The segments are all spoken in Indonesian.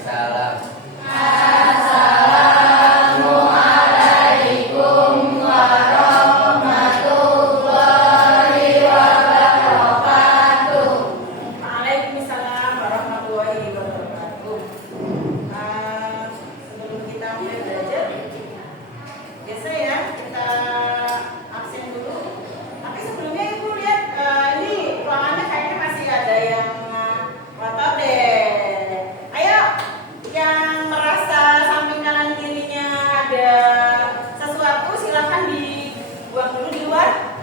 Waalaikumsalam. Assalamualaikum warahmatullahi wabarakatuh. Waalaikumsalam warahmatullahi wabarakatuh. Sebelum kita mulai belajar, biasa ya kita absen dulu. Tapi sebelumnya ibu lihat ini ruangannya kayaknya masih ada yang kotor deh. Ayo, yang merasa samping kanan kirinya ada sesuatu silakan dibuang dulu di luar.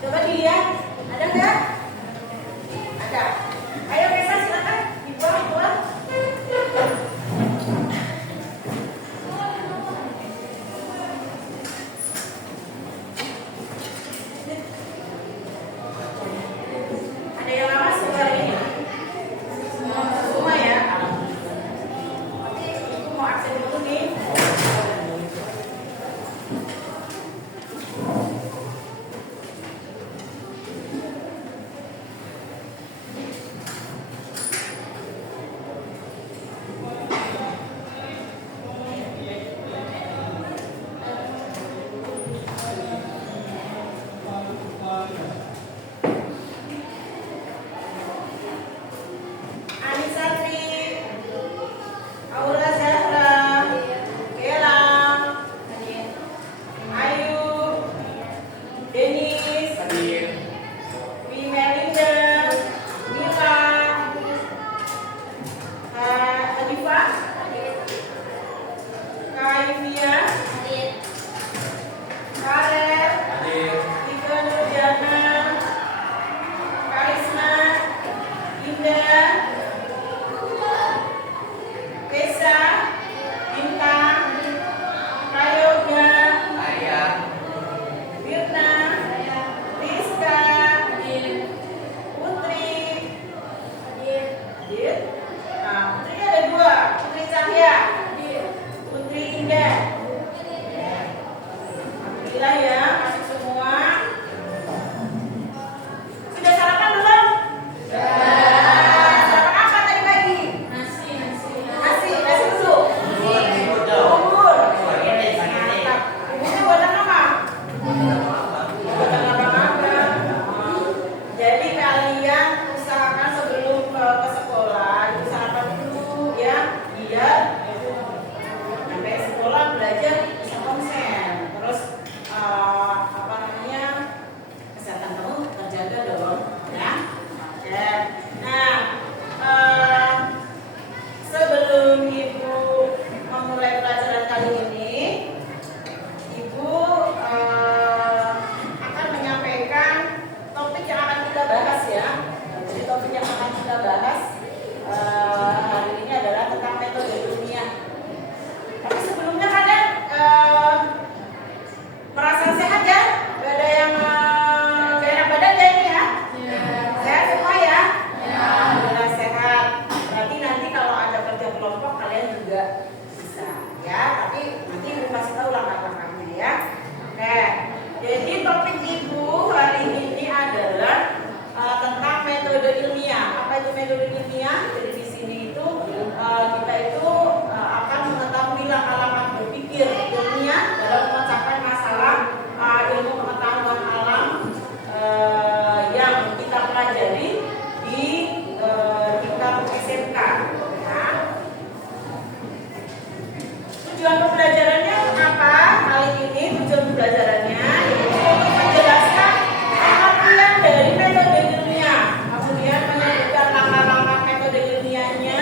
Coba dilihat, ada nggak? Ada. Ayo Kesa silakan dibuang keluar. Ada yang lama sebentar ini? Semua ya. Oke, ibu mau absen dulu nih. Anisatri, Aula Zahra, Bella, Ayu, Denis, Wimelinda, Mila, Alifa, Kaivia, Karel, Ika Nurjana, Karisma, Indah, Kesa, Bintang, Prayoga, Wirna, Rizka, Putri, Hadir. Nah, Putri ada dua, Putri Cahya, Putri Indah. Alhamdulillah ya, masuk semua. Sudah sarapan belum? Sarapan apa tadi pagi? Nasi dulu. Bubur. Mantap. Buburnya buatan apa? Buatan abang-abang. Jadi kalian usahakan sebelum ke sekolah itu sarapan dulu ya, biar sampai sekolah belajar bisa konsen. Terus kesehatan kamu terjaga dong, ya. Oke. Nah, sebelum ibu memulai pelajaran kali ini, ibu akan menyampaikan topik yang akan kita bahas ya. Jadi topik yang akan kita bahas hari ini adalah tentang metode ilmiah. Tapi sebelumnya kalian merasa sehat ya? Gak ada yang gak enak badan ya ini ya? Sehat semua ya? Alhamdulillah sehat. Berarti nanti kalau ada kerja kelompok kalian juga bisa ya. Tapi nanti ibu kasih tahu langkah-langkahnya ya. Oke. Jadi topik ibu hari ini adalah tentang metode ilmiah. Apa itu metode ilmiah? Jadi di sini itu kita itu akan mengetahui langkah-langkah berpikir ilmiah dalam memecahkan masalah ilmu pengetahuan alam yang kita pelajari di tingkat SMK. Ya. Tujuan pembelajarannya apa? Kali ini tujuan pembelajarannya yaitu untuk menjelaskan pengertian dari metode ilmiah, kemudian menyebutkan langkah-langkah metode ilmiahnya,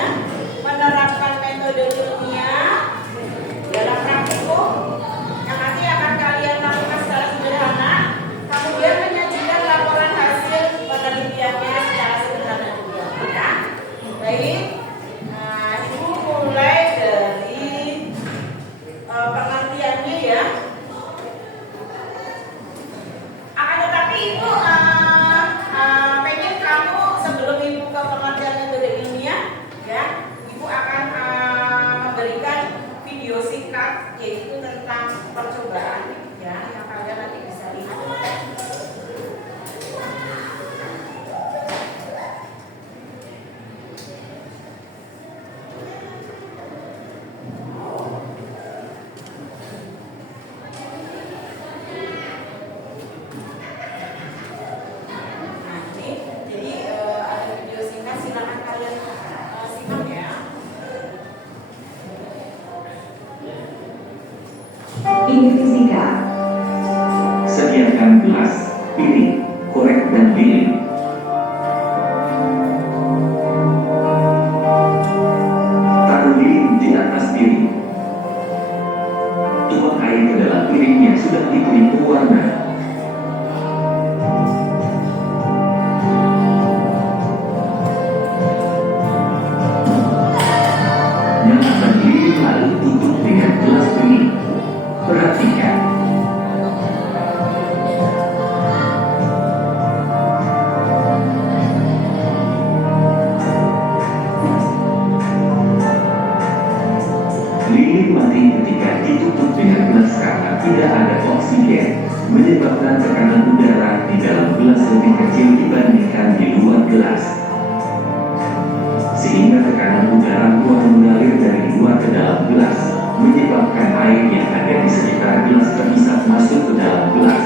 teknologi fisika. Sediakan gelas, piring, korek dan lilin. Taruh lilin di atas piring. Tuang air ke dalam piring yang sudah diberi pewarna. Nyalakan lilin lalu tutup dengan gelas bening. Perhatikan. Lilin mati ketika ditutup dengan gelas karena tidak ada oksigen, menyebabkan tekanan udara di dalam gelas lebih kecil dibandingkan di luar gelas. Sehingga tekanan udara mulai mengalir dari luar ke dalam gelas, menyebabkan air yang ada di sekitar gelas terhisap masuk ke dalam gelas.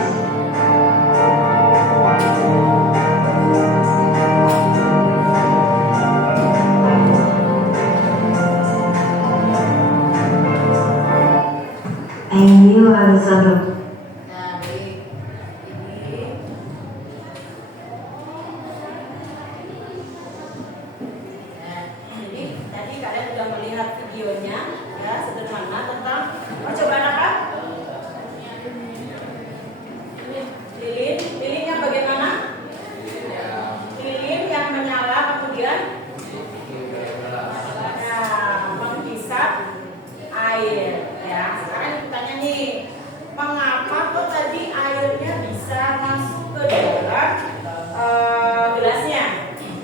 Ayo Alessandro. Nah, baik. Ini. Nah, jadi tadi kalian sudah melihat videonya, ya, sederhana tentang percobaan apa? Lilinnya bagaimana? Lilin yang menyala kemudian menghisap air. Ya, sekarang ditanya nih, mengapa kok tadi airnya bisa masuk ke dalam gelasnya?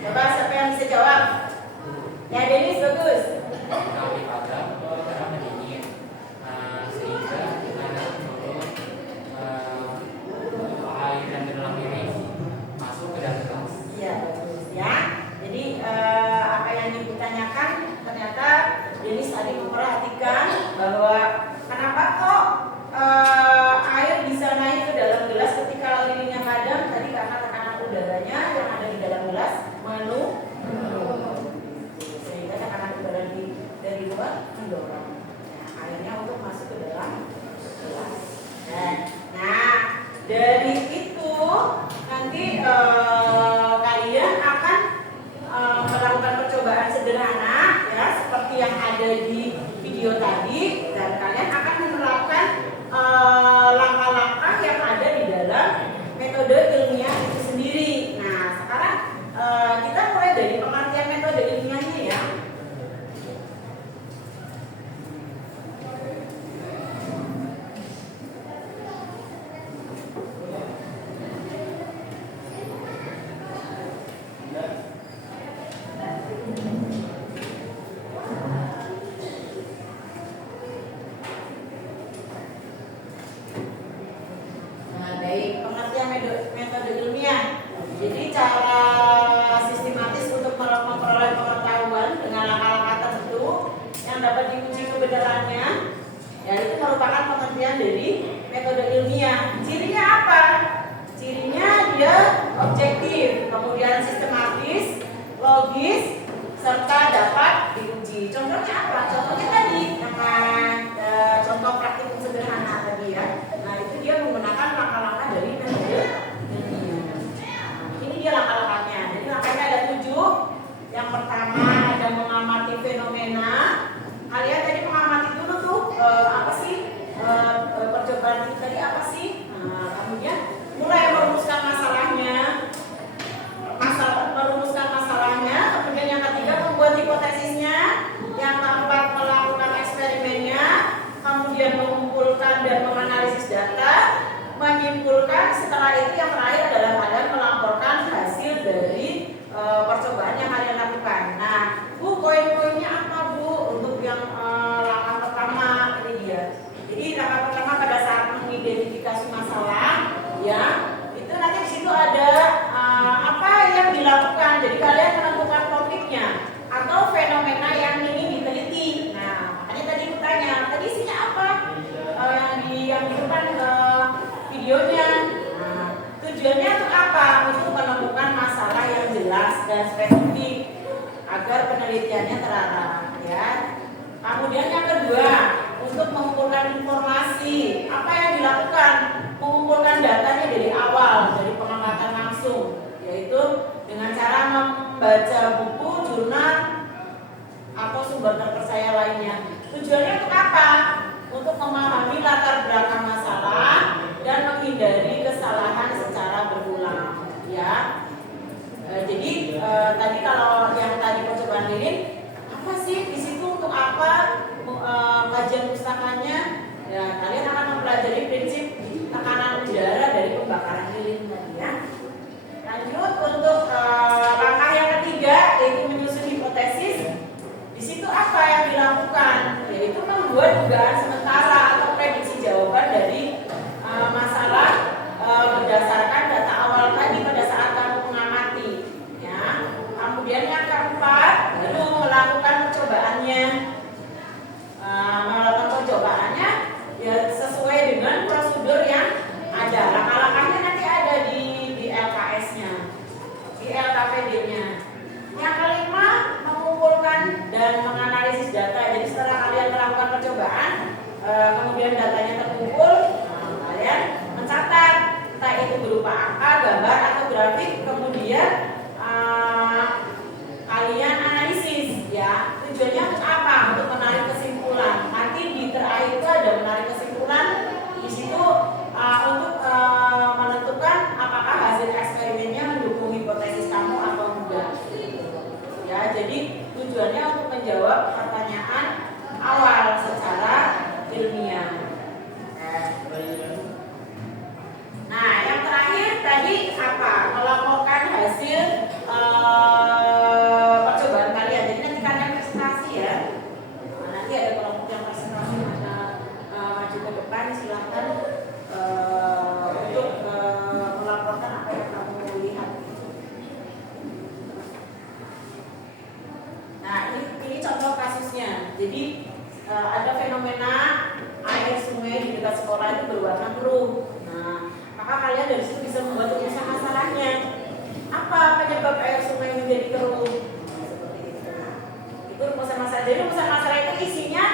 Coba siapa yang bisa jawab? Ya, Denis bagus. Iya, bagus ya. Jadi apa yang ditanyakan ternyata Denis tadi memperhatikan bahwa kenapa kok air bisa naik ke dalam gelas ketika lilinnya padam? Tadi karena tekanan udaranya yang ada di dalam gelas menurun, sehingga tekanan udara dari luar mendorong airnya untuk masuk ke dalam gelas. Nah, dari itu nanti kalian akan melakukan percobaan sederhana, ya, seperti yang ada di video tadi, dan kalian akan menerapkan langkah-langkah yang ada di dalam metode ilmiah itu sendiri. Nah, sekarang kita mulai dari pengertian metode ilmiahnya, ya. Nah, baik, pengertian metode ilmiah. Jadi cara sistematis untuk memperoleh pengetahuan dengan langkah-langkah tertentu yang dapat diuji kebenarannya, ya, itu merupakan pengertian dari metode ilmiah. Cirinya apa? Cirinya dia objektif, kemudian sistematis, logis, serta dapat diuji. Contohnya apa? Contohnya tadi dengan contoh praktikum sederhana tadi, ya. Nah, itu dia menggunakan langkah-langkah dari metode ilmiah. Ini dia langkah-langkahnya. Jadi langkahnya ada 7. Yang pertama ada mengamati fenomena. Kalian tadi mengamati dulu tuh apa sih percobaan itu tadi apa sih? Nah, kemudian mulai merumuskan masalahnya. Merumuskan masalahnya. Kemudian yang ketiga membuat hipotesisnya. Yang keempat melakukan eksperimennya. Kemudian mengumpulkan dan menganalisis data. Menyimpulkan. Setelah itu yang terakhir adalah kalian melaporkan hasil dari percobaan yang kalian lakukan. Nah, Bu, poin-poinnya apa, Bu, untuk yang langkah pertama? Ini dia. Jadi langkah pertama pada saat mengidentifikasi masalah, ya, itu nanti di situ ada apa yang dilakukan. Jadi kalian menentukan topiknya atau fenomena yang ingin diteliti. Nah, makanya tadi aku tanya, tadi isinya apa? Yang di depan videonya. Nah, tujuannya untuk apa? Untuk menemukan masalah yang jelas dan spesifik agar penelitiannya terarah, ya. Kemudian yang kedua, untuk mengumpulkan informasi. Apa yang dilakukan? Mengumpulkan datanya dari awal, dari pengamatan langsung, yaitu dengan cara membaca buku, jurnal, atau sumber terpercaya lainnya. Tujuannya untuk apa? Untuk memahami latar belakang masalah dan menghindari kesalahan secara berulang. Ya. Jadi tadi kalau yang tadi percobaan lilin, apa sih di situ untuk apa kajian pustakanya? Ya, kalian akan mempelajari prinsip tekanan udara dari pembakaran lilin tadi ya. Lanjut untuk langkah yang ketiga, yaitu menyusun hipotesis. Di situ apa yang dilakukan? Yaitu membuat dugaan sementara atau prediksi jawaban dari masalah berdasarkan data awal tadi pada saat kamu mengamati. Ya. Kemudian yang keempat, baru melakukan percobaannya. Melakukan percobaannya ya sesuai dengan prosedur yang ada. Langkah-langkahnya nanti ada di LKS-nya, di LKPD-nya. Yang kelima, mengumpulkan dan menganalisis data. Jadi setelah kalian melakukan percobaan, kemudian datanya terkumpul, kalian mencatat, entah itu berupa angka, gambar atau grafik. Kemudian kalian analisis, ya. Tujuannya untuk apa? Untuk menarik kesimpulan. Nanti di terakhir itu ada menarik kesimpulan. Di situ untuk menentukan apakah hasil eksperimennya mendukung hipotesis kamu atau enggak. Ya, jadi tujuannya untuk menjawab pertanyaan awal secara ilmiah. Nah, yang terakhir tadi apa? Melaporkan hasil percobaan kalian. Jadi nanti kalian presentasi ya. Nah, nanti ada kelompok yang presentasi maju ke depan, silahkan untuk melaporkan apa yang kamu lihat. Nah, ini contoh kasusnya. Jadi ada fenomena air sungai di dekat sekolah itu berwarna keruh. Nah, maka kalian dari situ bisa membuat rumusan masalahnya. Apa penyebab air sungai menjadi keruh? Itu rumusan masalah. Jadi rumusan masalah itu isinya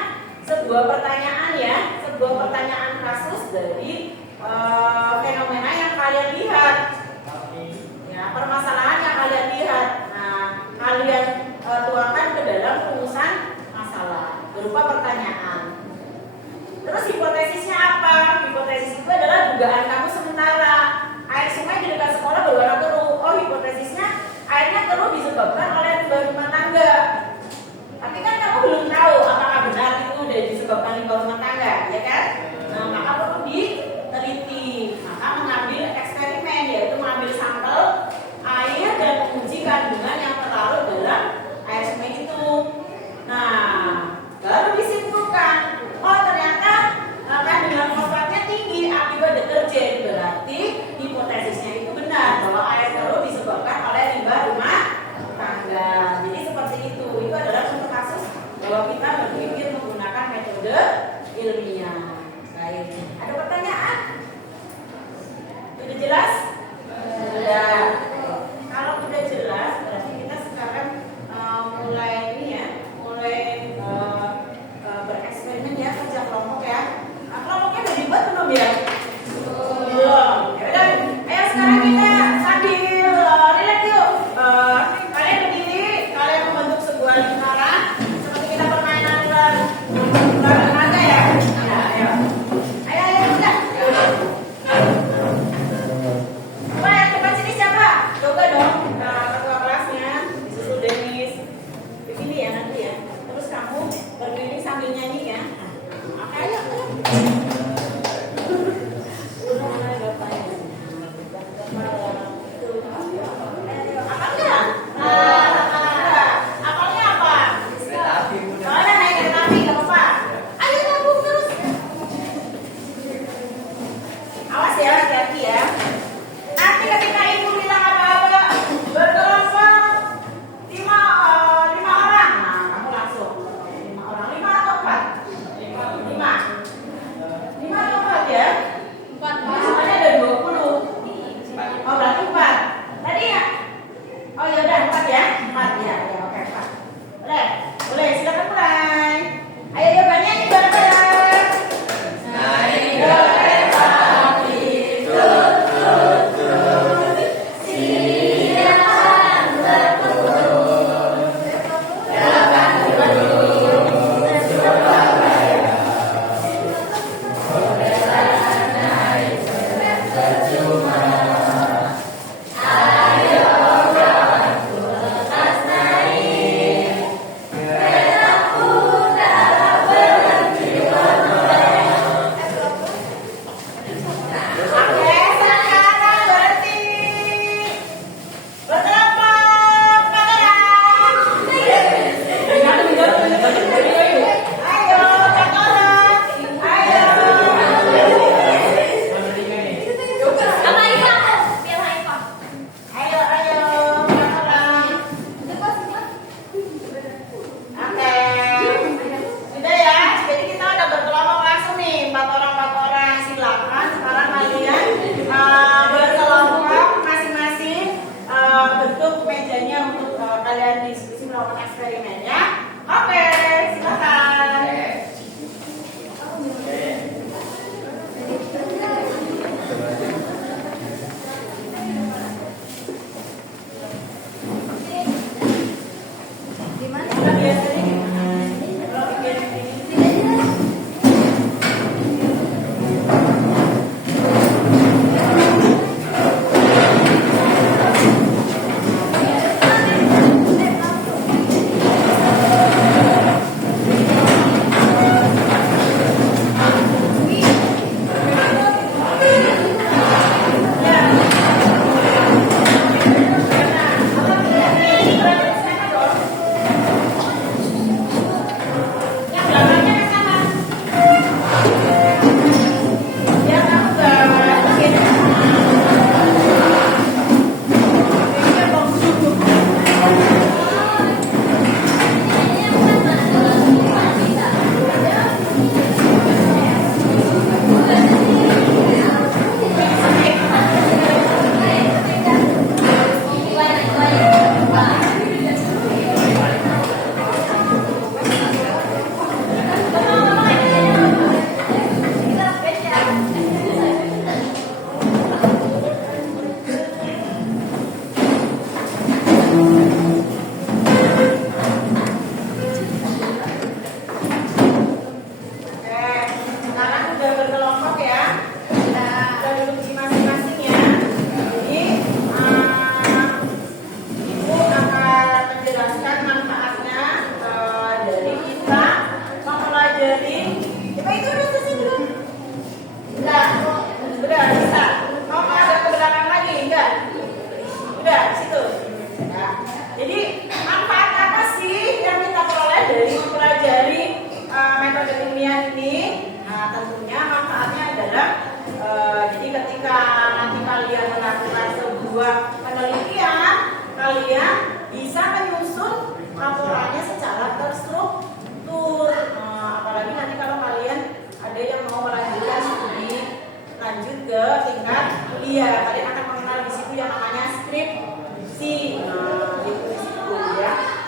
sebuah pertanyaan ya, sebuah pertanyaan kasus dari fenomena yang kalian lihat. Ya, permasalahan yang kalian lihat. Nah, kalian tuangkan ke dalam rumusan masalah berupa pertanyaan. Terus hipotesisnya apa? Hipotesis itu adalah dugaan kamu sementara. Air sungai di dekat sekolah berwarna keruh. Oh, hipotesisnya airnya keruh disebabkan oleh limbah rumah tangga. Tapi kan kamu belum tahu apakah benar itu sudah disebabkan limbah rumah tangga, ya kan? Nah, maka perlu diteliti. Maka mengambil eksperimen, yaitu mengambil sampel air dan menguji kandungan yang terlarut dalam air sungai itu. Nah, baru disimpulkan, oh ternyata kandungan fosfatnya tinggi akibat deterjen. Berarti hipotesisnya itu benar bahwa air keruh disebabkan oleh limbah rumah tangga. kalian diskusi melakukan eksperimennya. Oke, silakan. Kita biasanya kalau bikin ini. Kalian akan mengenal di situ yang namanya skripsi, gitu di situ ya.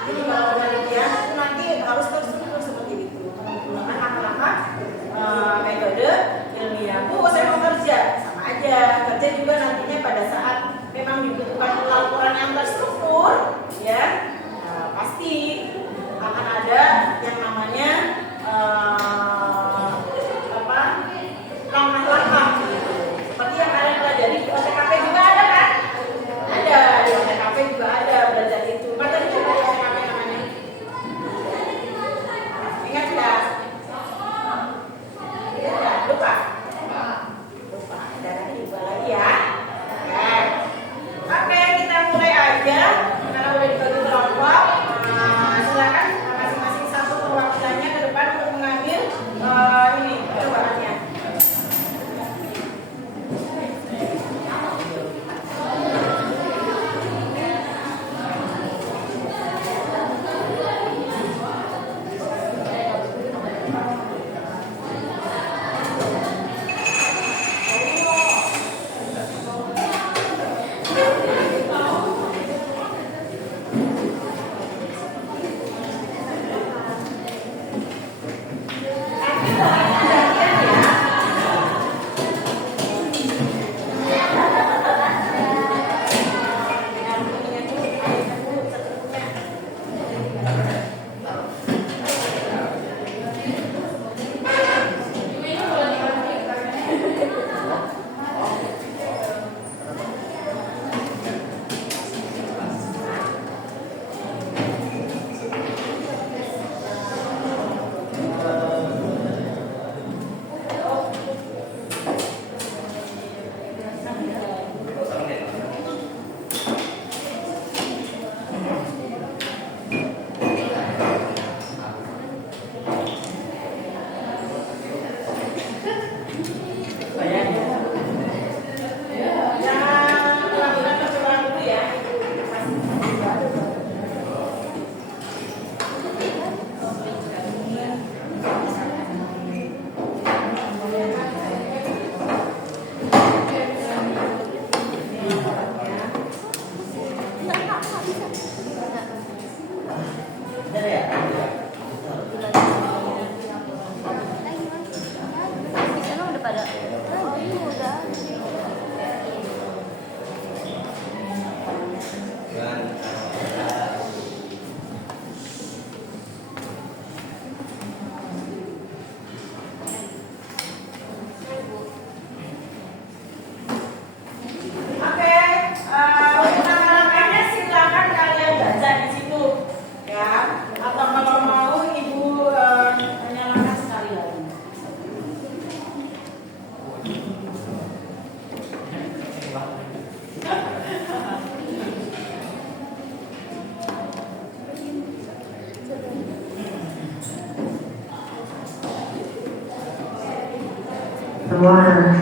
The water.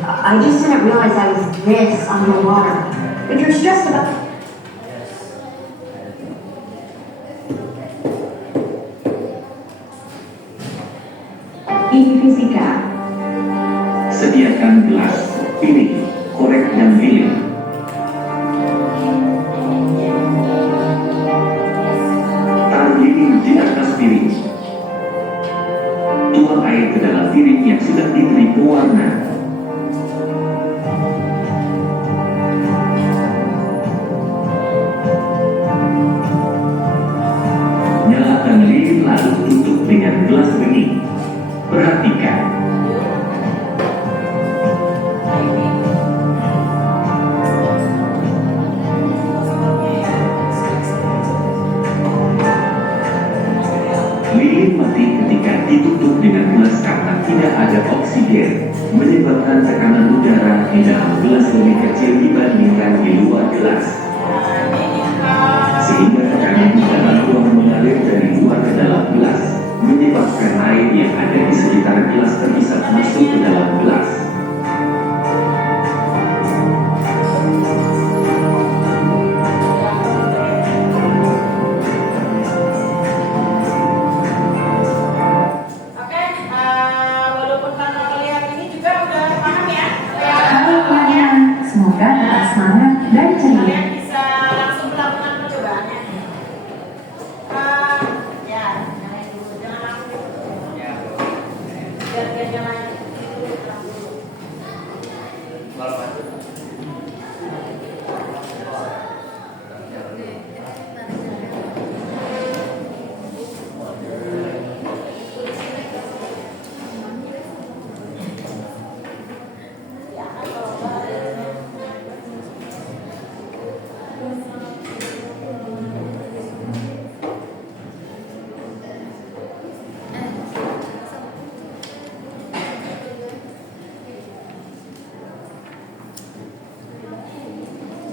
I just didn't realize I was this underwater. If you're stressed about... Fisika. Sediakan gelas, piring, korek dan lilin. Taruh lilin di atas piring. Tuang air ke dalam piring yang sudah diberi pewarna. Nyalakan lilin lalu tutup dengan gelas bening. Perhatikan. Lilin mati ketika ditutup dengan gelas karena tidak ada oksigen, menyebabkan tekanan udara di dalam gelas lebih kecil dibandingkan di luar gelas. Sehingga tekanan di dalam ruang mengalir dari luar ke dalam gelas, menyebabkan air yang ada di sekitar gelas terhisap masuk ke dalam gelas. Walaupun tanpa melihat ini juga udah paham ya? Semoga tetap semangat dan ceria. Kalian bisa langsung melakukan percobaannya. Ya, nyalain dulu, jangan langsung dulu. Biar jangan dulu, terang dulu.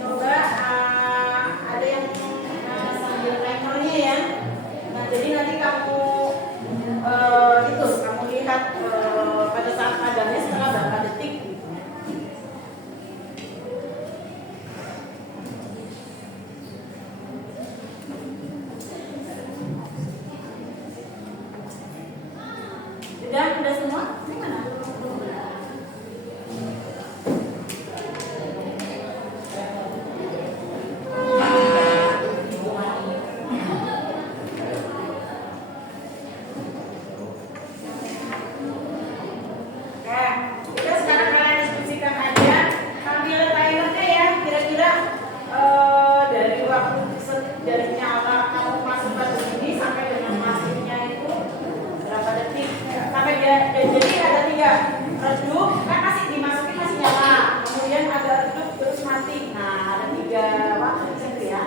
Coba ada yang sambil timernya ya. Nah jadi nanti kamu kamu lihat pada saat padamnya setelah berapa detik. Udah semua? Ini mana? Udah sekarang kalian diskusikan aja, ambil timernya ya, kira-kira dari waktu dari nyala kamu masuk batu ini sampai dengan masuknya itu berapa detik? Sampai jadi ada 3 redup, kan masih dimasukin masih nyala, kemudian ada redup terus mati. Nah ada 3 waktu di situ ya.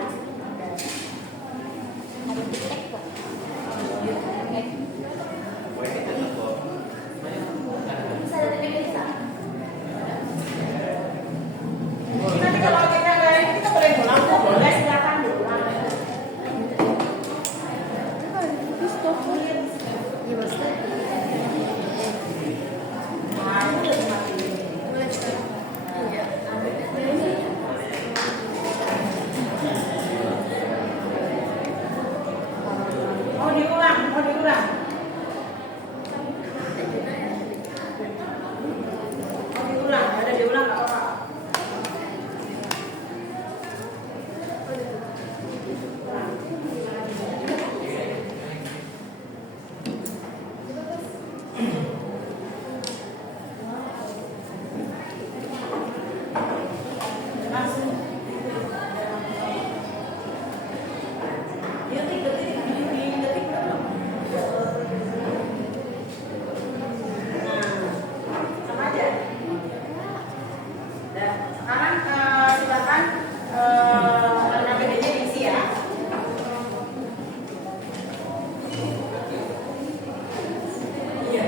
Nanti kalau kita boleh pulang kok, boleh silakan pulang. Nah, itu udah mati. Mau diulang. Mau diulang, ada diulang nggak apa-apa. Langsung. Detik berapa? Nah, sama aja. Dan sekarang silakan KBD-nya diisi ya. Iya.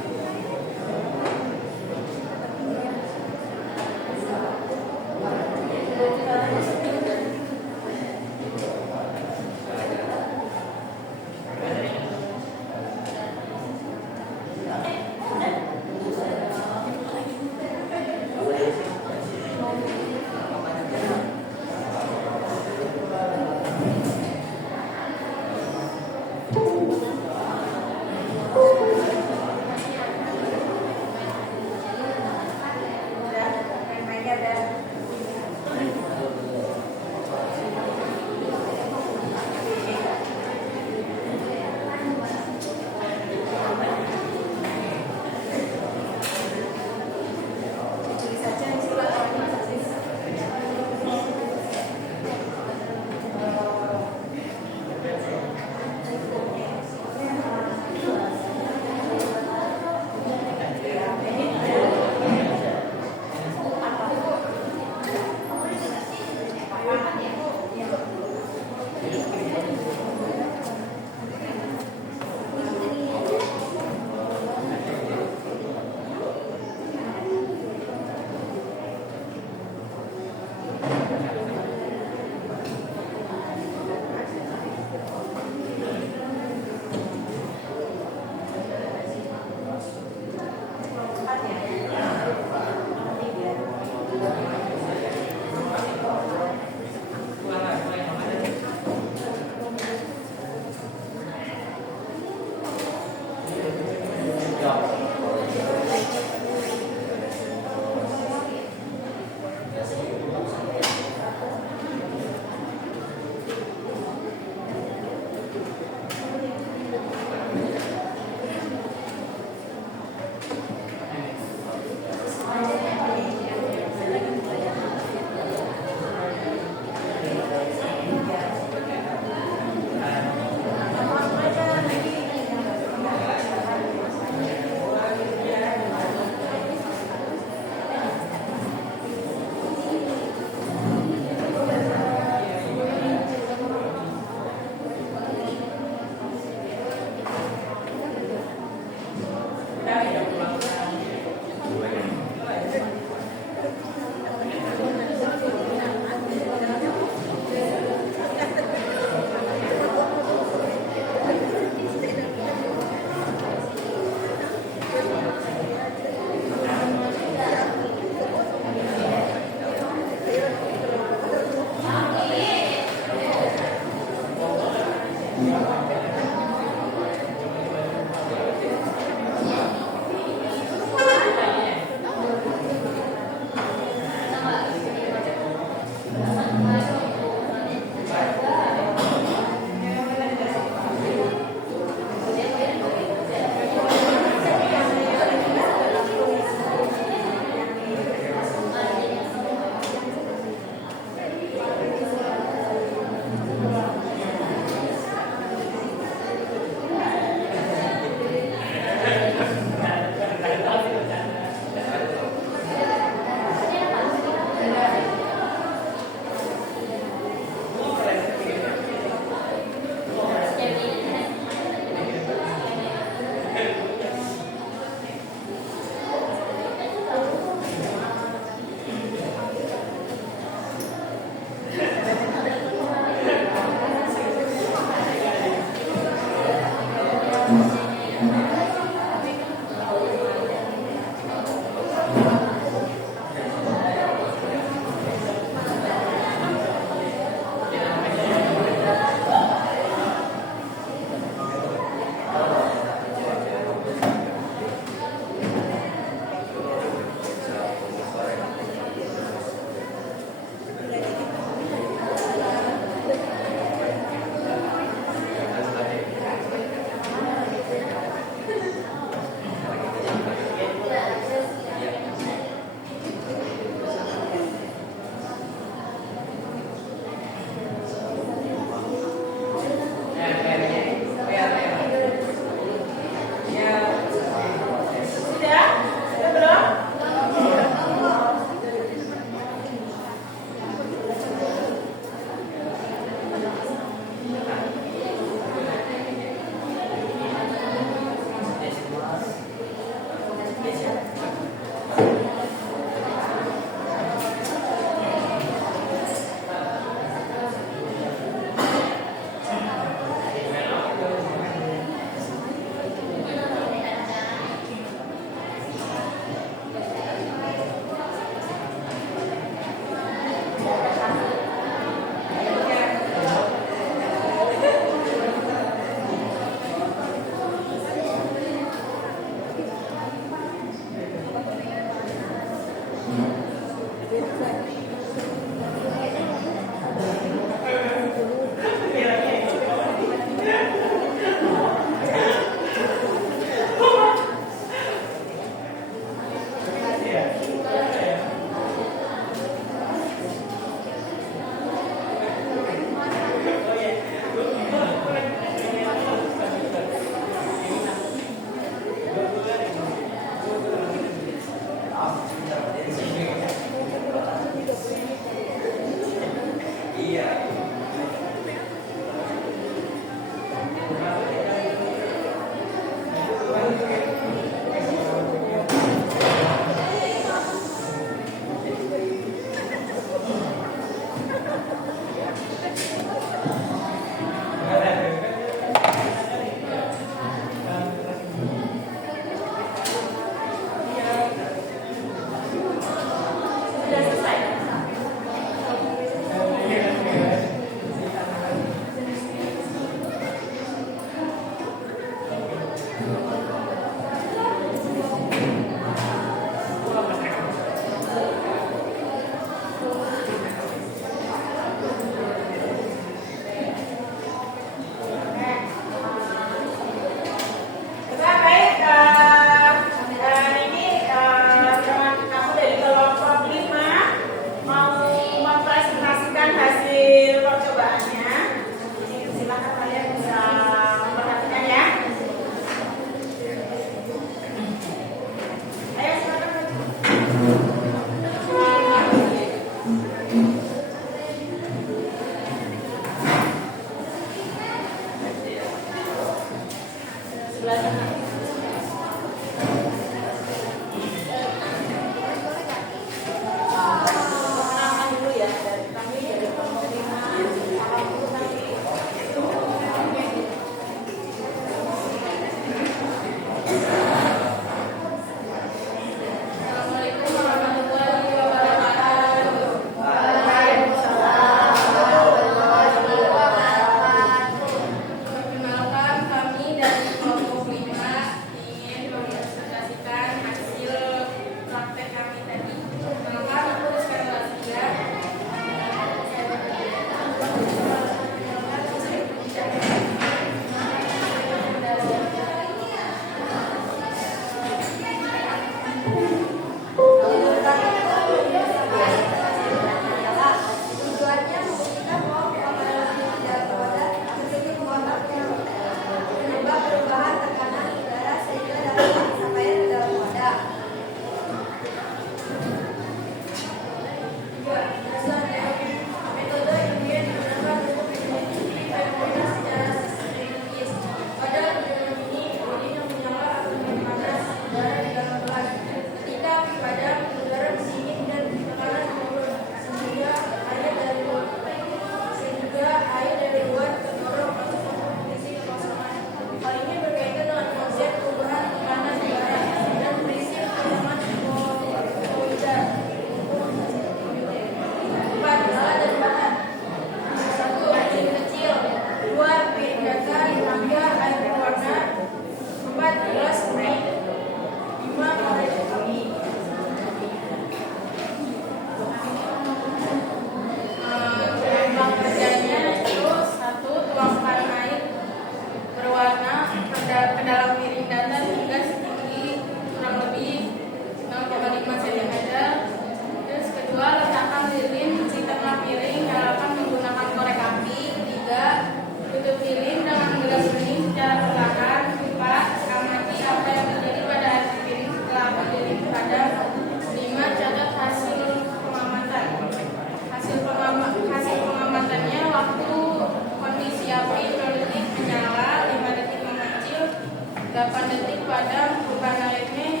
8 detik padam bukan airnya,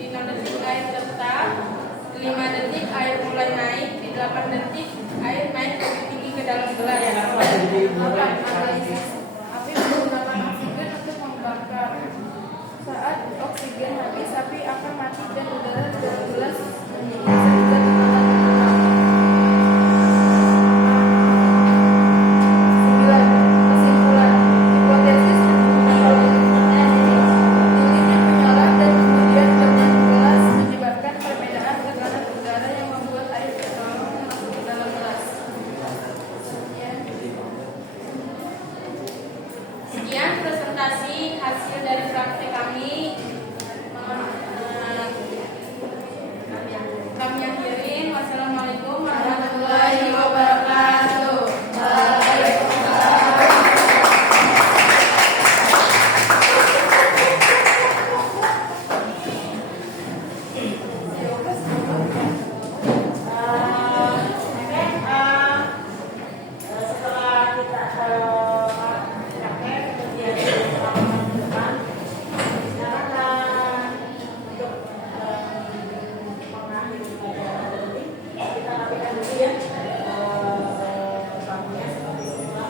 di 6 detik air tetap, 5 detik air mulai naik, di 8 detik air naik lebih tinggi ke dalam gelas. 8. Api menggunakan oksigen untuk membakar. Saat oksigen habis, api akan mati dan udara di dalam gelas menjadi bisa juga tertekan. 9. Kesimpulan. Hipotesis dinginnya menyala dan kemudian dorongan gelas menyebabkan perbedaan tekanan udara yang membuat air tertolong masuk ke dalam gelas. Sekian presentasi hasil dari praktek kami. Kami akhirin. Wassalamualaikum warahmatullahi wabarakatuh. Setelah kita pakai kemudian pengalaman ke depan, sekarang untuk mengakhiri pelajaran ini kita rapikan dulu ya bangkunya seperti semula.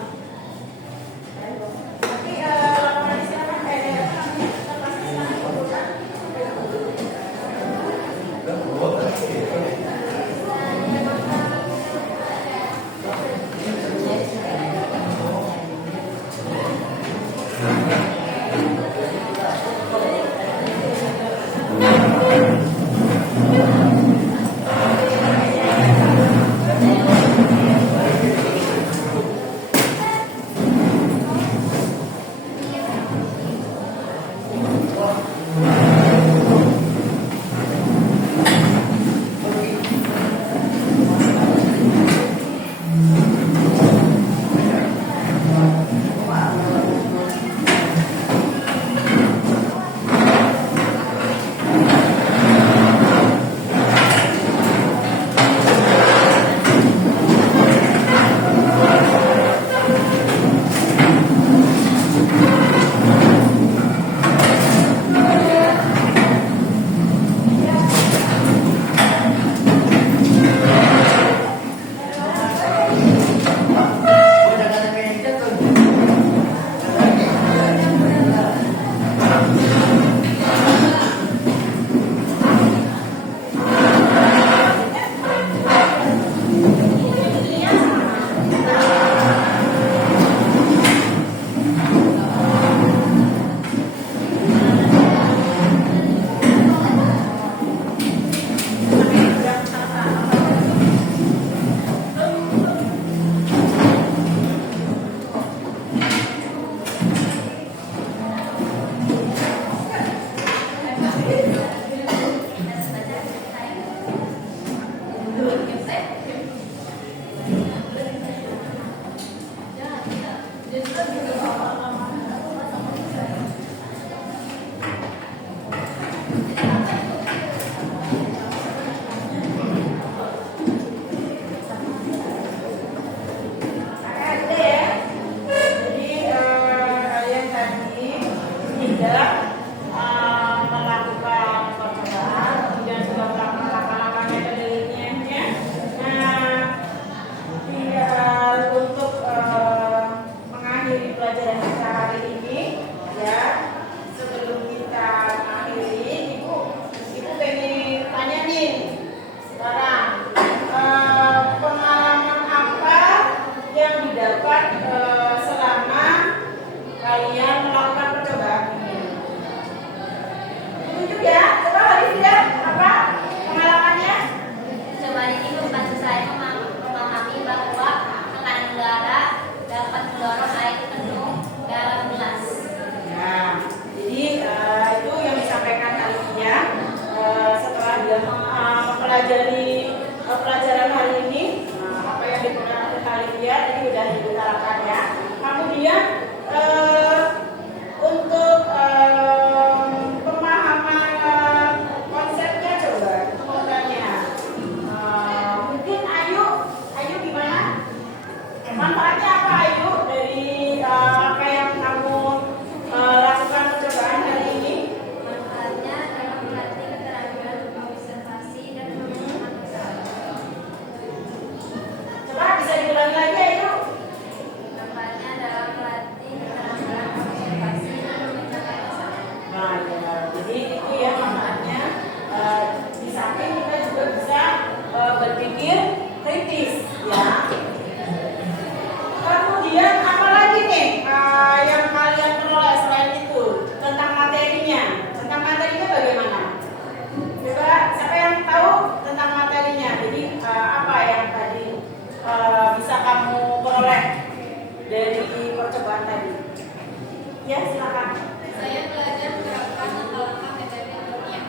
Nanti laporan silakan kita pasti sekarang kumpulkan. mempelajari pelajaran hari ini, apa yang digunakan oleh Alivia tadi sudah diutarakan ya. Kemudian Ya, silakan. Saya belajar menerapkan langkah-langkah metode ilmiah.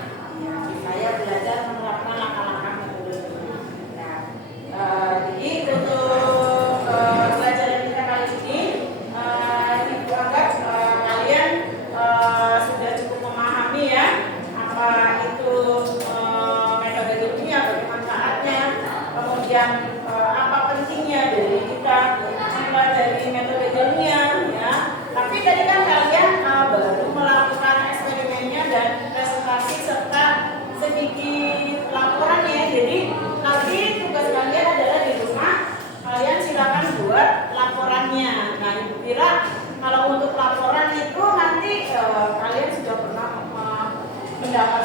Saya belajar menerapkan langkah-langkah metode ilmiah. Nah, jadi untuk pelajaran kita kali ini, ibu anggap kalian sudah cukup memahami ya apa itu metode ilmiah, bagaimana manfaatnya, kemudian apa pentingnya dari kita mempelajari metode ilmiah ya. Tapi tadi kan kalian baru melakukan eksperimennya dan presentasi serta sedikit laporan ya. Jadi nanti tugas kalian adalah di rumah kalian silakan buat laporannya. Nah, ibu kira kalau untuk laporan itu nanti kalian sudah pernah mendapat